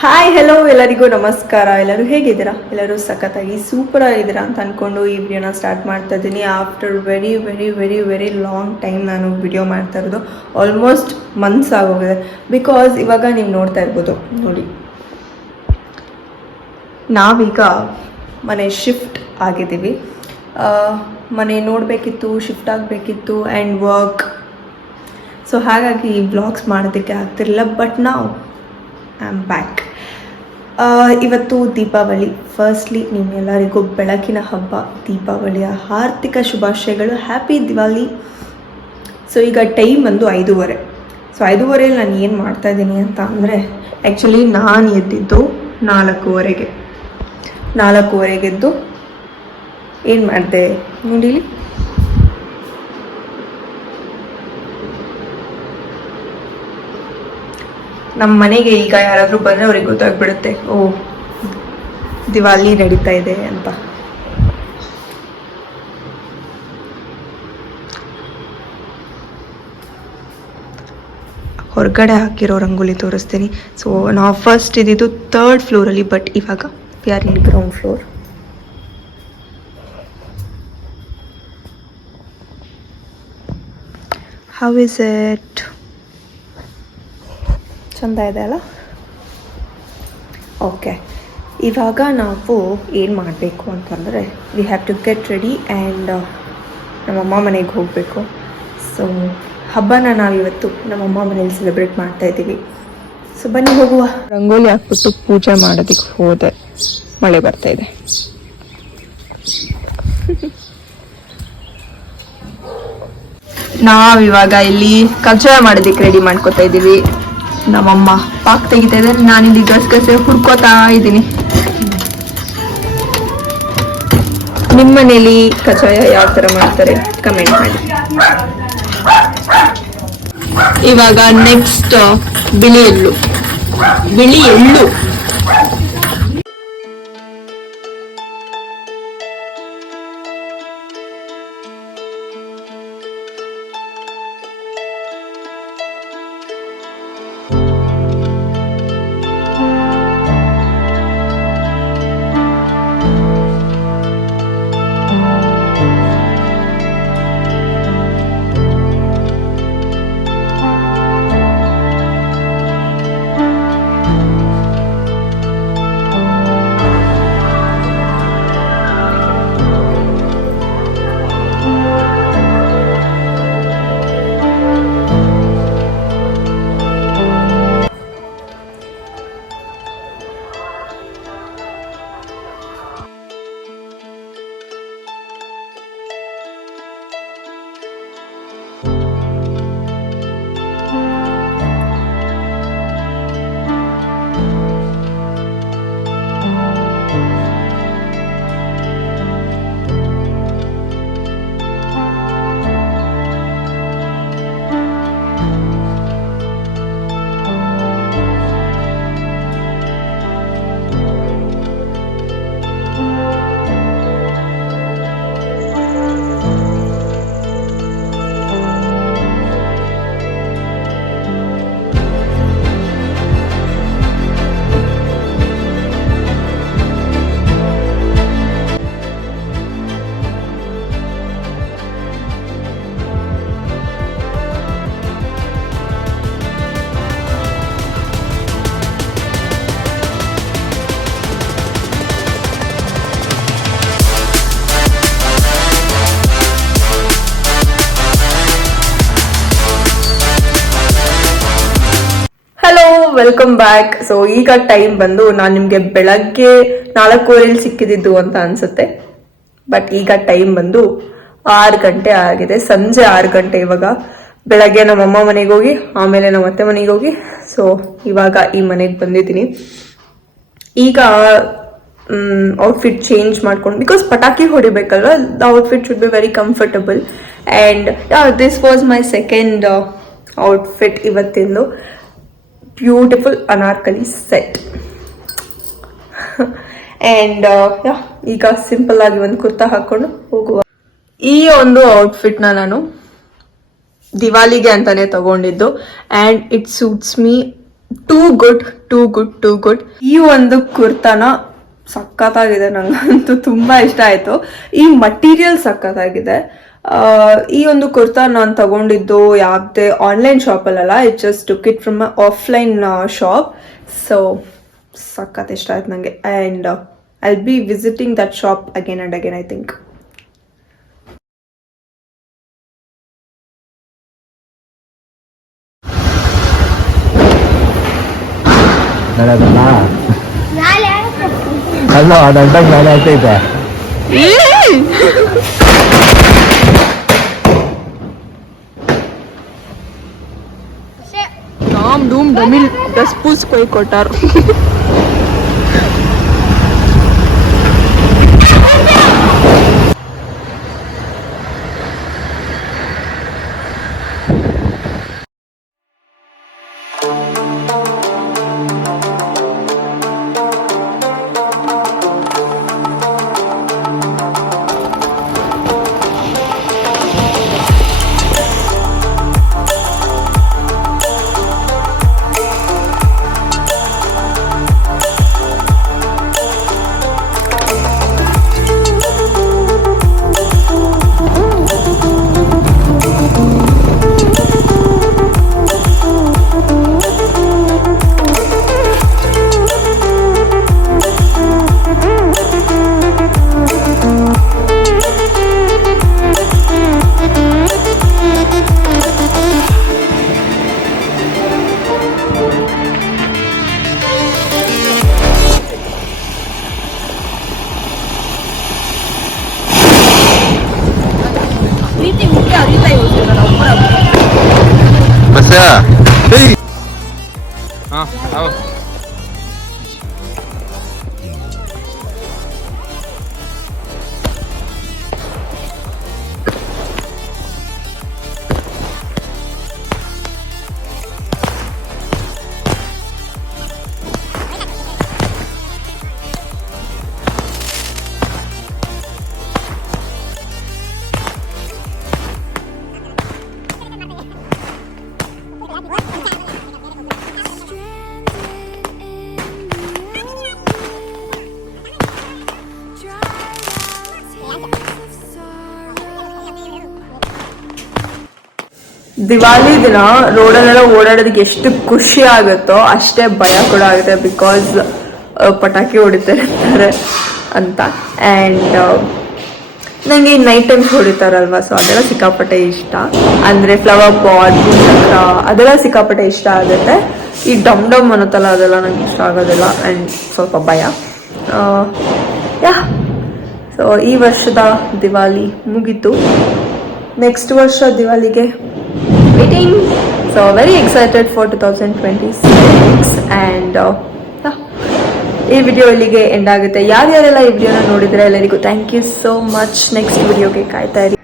Hi hello ಎಲ್ಲರಿಗೂ ನಮಸ್ಕಾರ. ಎಲ್ಲರೂ ಹೇಗಿದ್ದೀರಾ? ಎಲ್ಲರೂ ಸಖತ್ತಾಗಿ ಸೂಪರ್ ಆಗಿದ್ದೀರಾ ಅಂತ ಅಂದ್ಕೊಂಡು ಈ ವಿಡಿಯೋನ ಸ್ಟಾರ್ಟ್ ಮಾಡ್ತಾ ಇದ್ದೀನಿ. After very very very very long time ನಾನು ವಿಡಿಯೋ ಮಾಡ್ತಾ ಇರೋದು. ಆಲ್ಮೋಸ್ಟ್ ಮಂತ್ಸ್ ಆಗೋಗಿದೆ. ಬಿಕಾಸ್ ಇವಾಗ ನೀವು ನೋಡ್ತಾ ಇರ್ಬೋದು ನೋಡಿ, ನಾವೀಗ ಮನೆ ಶಿಫ್ಟ್ ಆಗಿದ್ದೀವಿ. ಮನೆ ನೋಡಬೇಕಿತ್ತು, ಶಿಫ್ಟ್ ಆಗಬೇಕಿತ್ತು ಆ್ಯಂಡ್ ವರ್ಕ್. ಸೊ ಹಾಗಾಗಿ ವ್ಲಾಗ್ಸ್ ಮಾಡೋದಕ್ಕೆ ಆಗ್ತಿರಲಿಲ್ಲ. ಬಟ್ ನಾವು ಐ ಆಮ್ ಬ್ಯಾಕ್. ಇವತ್ತು ದೀಪಾವಳಿ. ಫಸ್ಟ್ಲಿ ನಿಮ್ಮೆಲ್ಲರಿಗೂ ಬೆಳಕಿನ ಹಬ್ಬ ದೀಪಾವಳಿಯ ಆರ್ಥಿಕ ಶುಭಾಶಯಗಳು. ಹ್ಯಾಪಿ ದಿವಾಲಿ. ಸೊ ಈಗ ಟೈಮ್ ಬಂದು 5:30. ಸೊ 5:30 ನಾನು ಏನು ಮಾಡ್ತಾಯಿದ್ದೀನಿ ಅಂತ ಅಂದರೆ, ಆ್ಯಕ್ಚುಲಿ ನಾನು ಎದ್ದಿದ್ದು 4:30. 4:30 ಎದ್ದು ಏನು ಮಾಡಿದೆ ನೋಡಿಲಿ. ನಮ್ಮ ಮನೆಗೆ ಈಗ ಯಾರಾದರೂ ಬಂದರೆ ಅವ್ರಿಗೆ ಗೊತ್ತಾಗ್ಬಿಡುತ್ತೆ, ಓ ದಿವಾಲಿ ನಡೀತಾ ಇದೆ ಅಂತ. ಹೊರಗಡೆ ಹಾಕಿರೋ ರಂಗೋಲಿ ತೋರಿಸ್ತೀನಿ. ಸೊ ನಾವು ಫಸ್ಟ್ ಇದ್ದಿದ್ದು 3rd ಫ್ಲೋರಲ್ಲಿ, ಬಟ್ ಇವಾಗ we are in ground floor. How is it? ಚಂದ ಇದೆ ಅಲ್ಲ? ಓಕೆ, ಇವಾಗ ನಾವು ಏನು ಮಾಡಬೇಕು ಅಂತಂದರೆ, we have to get ready and ನಮ್ಮಮ್ಮ ಮನೆಗೆ ಹೋಗಬೇಕು. ಸೊ ಹಬ್ಬನ ನಾವಿವತ್ತು ನಮ್ಮಮ್ಮ ಮನೇಲಿ ಸೆಲೆಬ್ರೇಟ್ ಮಾಡ್ತಾಯಿದ್ದೀವಿ. ಸೊ ಬನ್ನಿ ಹೋಗುವ. ರಂಗೋಲಿ ಹಾಕ್ಬಿಟ್ಟು ಪೂಜೆ ಮಾಡೋದಕ್ಕೆ ಹೋದೆ, ಮಳೆ ಬರ್ತಾಯಿದೆ. ನಾವಿವಾಗ ಇಲ್ಲಿ ಕಜ್ಜಾಯ ಮಾಡೋದಕ್ಕೆ ರೆಡಿ ಮಾಡ್ಕೊತಾ ಇದ್ದೀವಿ. ನಮ್ಮಮ್ಮ ಪಾಕ್ ತೆಗಿತಾ ಇದ್ದಾರೆ, ನಾನಿಲ್ಲಿ ಗಸಗಸೆ ಹುಡ್ಕೋತಾ ಇದ್ದೀನಿ. ನಿಮ್ಮ ಮನೇಲಿ ಕಜ್ಜಾಯ ಯಾವ ಥರ ಮಾಡ್ತಾರೆ ಕಮೆಂಟ್ ಮಾಡಿ. ಇವಾಗ ನೆಕ್ಸ್ಟ್ ಬಿಳಿ ಎಳ್ಳು. Welcome back. ಸೊ ಈಗ ಟೈಮ್ ಬಂದು, ನಾನು ನಿಮಗೆ ಬೆಳಗ್ಗೆ 4:15 ಸಿಕ್ಕಿದ್ದು ಅಂತ ಅನ್ಸುತ್ತೆ, ಬಟ್ ಈಗ ಟೈಮ್ ಬಂದು 6 ಗಂಟೆ ಆಗಿದೆ. ಸಂಜೆ 6 ಗಂಟೆ. ಇವಾಗ ಬೆಳಗ್ಗೆ ನಮ್ಮಮ್ಮ ಮನೆಗೆ ಹೋಗಿ ಆಮೇಲೆ ನಮ್ಮ ಅತ್ತೆ ಮನೆಗೆ ಹೋಗಿ, ಸೊ ಇವಾಗ ಈ ಮನೆಗೆ ಬಂದಿದ್ದೀನಿ. ಈಗ ಔಟ್ಫಿಟ್ ಚೇಂಜ್ ಮಾಡ್ಕೊಂಡು, ಬಿಕಾಸ್ ಪಟಾಕಿ ಹೊಡಿಬೇಕಲ್ವ, the outfit should be very comfortable. And this was my second outfit ಇವತ್ತಿಂದು. Beautiful anarkali set. ಆ್ಯಂಡ್ ಈಗ ಸಿಂಪಲ್ ಆಗಿ ಒಂದು ಕುರ್ತಾ ಹಾಕೊಂಡು ಹೋಗುವ. ಈ ಒಂದು ಔಟ್ಫಿಟ್ನ ನಾನು ದಿವಾಲಿಗೆ ಅಂತಾನೆ ತಗೊಂಡಿದ್ದು, and it suits me too good too good too good. ಈ ಒಂದು ಕುರ್ತಾನ ಸಖತ್ತಾಗಿದೆ, ನಂಗಂತೂ ತುಂಬಾ ಇಷ್ಟ ಆಯ್ತು. ಈ ಮಟೀರಿಯಲ್ ಸಖತ್ತಾಗಿದೆ. ಈ ಒಂದು ಕುರ್ತಾ ನಾನು ತಗೊಂಡಿದ್ದು ಯಾವುದೇ ಆನ್ಲೈನ್ ಶಾಪಲ್ಲ, it just took it from offline shop. So ಸಖತ್ ಇಷ್ಟ ಆಯ್ತು ನನಗೆ. And I will be visiting that shop again and again I think. ಅಲ್ಲ ಅದಂಟಾಗ ನಾಳೆ ಆಗ್ತೈತೆ. ನಾಮ್ ಡೂಮ್ ಡಮಿಲ್ ದಸ್ ಪೂಸ್ ಕೊಯ್ ಕೊಟ್ಟಾರು. ದಿವಾಲಿ ದಿನ ರೋಡಲ್ಲೆಲ್ಲ ಓಡಾಡೋದಕ್ಕೆ ಎಷ್ಟು ಖುಷಿ ಆಗುತ್ತೋ ಅಷ್ಟೇ ಭಯ ಕೂಡ ಆಗುತ್ತೆ, ಬಿಕಾಸ್ ಪಟಾಕಿ ಹೊಡಿತಿರ್ತಾರೆ ಅಂತ. ಆ್ಯಂಡ್ ನನಗೆ ಈ ನೈಟ್ ಟೈಮ್ಸ್ ಹೊಡಿತಾರಲ್ವ, ಸೊ ಅದೆಲ್ಲ ಸಿಕ್ಕಾಪಟ್ಟೆ ಇಷ್ಟ. ಅಂದರೆ ಫ್ಲವರ್ ಪಾಟ್, ಚಕ್ರ ಅದೆಲ್ಲ ಸಿಕ್ಕಾಪಟ್ಟೆ ಇಷ್ಟ ಆಗುತ್ತೆ. ಈ ಡಮ್ ಡಮ್ ಅನ್ನೋತ್ತಲ್ಲ ಅದೆಲ್ಲ ನಂಗೆ ಇಷ್ಟ ಆಗೋದಿಲ್ಲ, ಆ್ಯಂಡ್ ಸ್ವಲ್ಪ ಭಯ. ಯಾ ಸೊ ಈ ವರ್ಷದ ದಿವಾಲಿ ಮುಗೀತು. ನೆಕ್ಸ್ಟ್ ವರ್ಷ ದಿವಾಲಿಗೆ waiting, so very excited for 2026. and ಈ ವಿಡಿಯೋ ಇಲ್ಲಿಗೆ ಎಂಡ್ ಆಗುತ್ತೆ. ಯಾರ್ಯಾರೆಲ್ಲ ಈ ವಿಡಿಯೋನ ನೋಡಿದ್ರೆ ಎಲ್ಲರಿಗೂ thank you so much. Next ವಿಡಿಯೋಗೆ ಕಾಯ್ತಾ ಇರಿ.